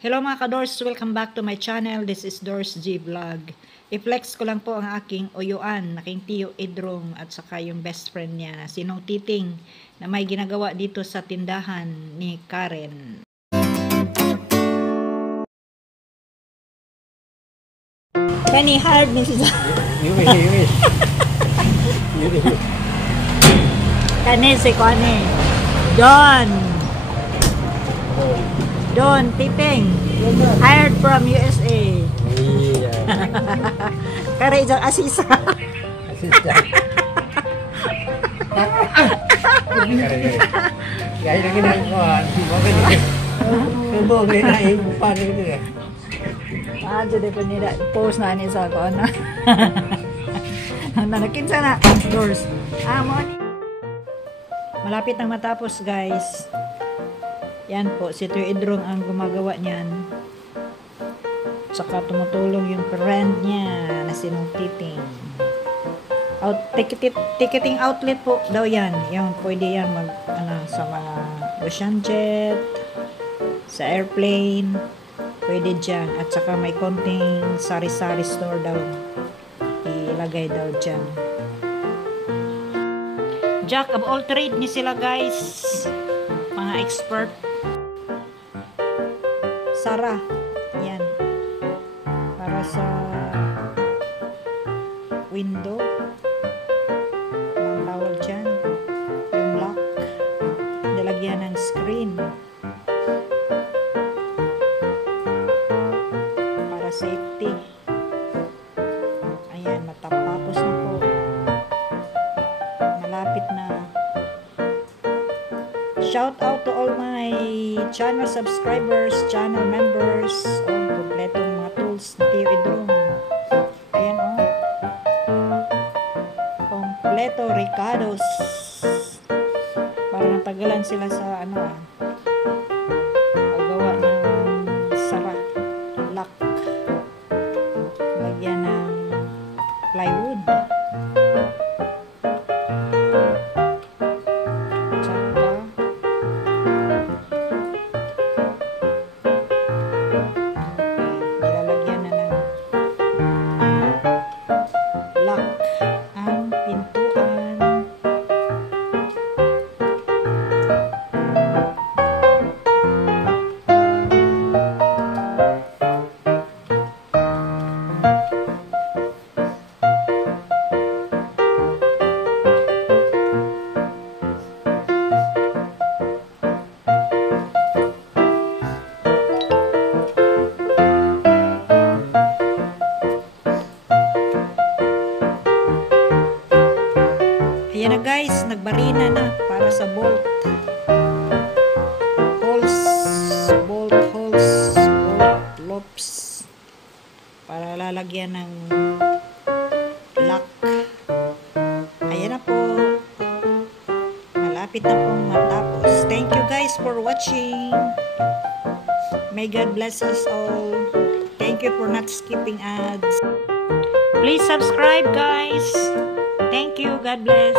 Hello mga ka-Doors, welcome back to my channel. This is Doors G Vlog. I-flex ko lang po ang aking uyuan, aking tiyo Idrong at saka yung best friend niya na si Nong Titing na may ginagawa dito sa tindahan ni Karen. Kani hard ni siya. Kani si Kani. Don Titing, hired from USA. Kare isang asisa. Gaya na ginagawa, di ba ganyan? Subog rin na yung paano ito eh. Jadi pa nila, post na ni sa ako, ano? Nanakinsa na, Doors. Morning. Malapit nang matapos, guys. Yan po, si Tio Idrong ang gumagawa niyan. Saka tumutulong yung friend niya na si Nong Titing. Ticketing outlet po daw yan. Yung pwede yan sa mga ocean jet, sa airplane, pwede dyan. At saka may konting sari-sari store daw. Ilagay daw dyan. Jack of all trade ni sila, guys. Mga expert. Sarah, yan, para sa window, ang tawag dyan, yung lock, nilagyan ng screen, para safety. Ayan, matapos na po, malapit na. Shout out to all my channel subscribers, channel members, kompletong mga tools ni Tio Idrong. Ayan kompleto Ricardos. Parang natagalan sila sa paggawa ng sara, lock. Lagyan ng plywood. Ayan na guys, nagbarina na para sa bolt loops para lalagyan ng lock. Ayan na po, malapit na pong matapos. Thank you guys for watching. May God bless us all. Thank you for not skipping ads. Please subscribe, guys. Thank you. God bless.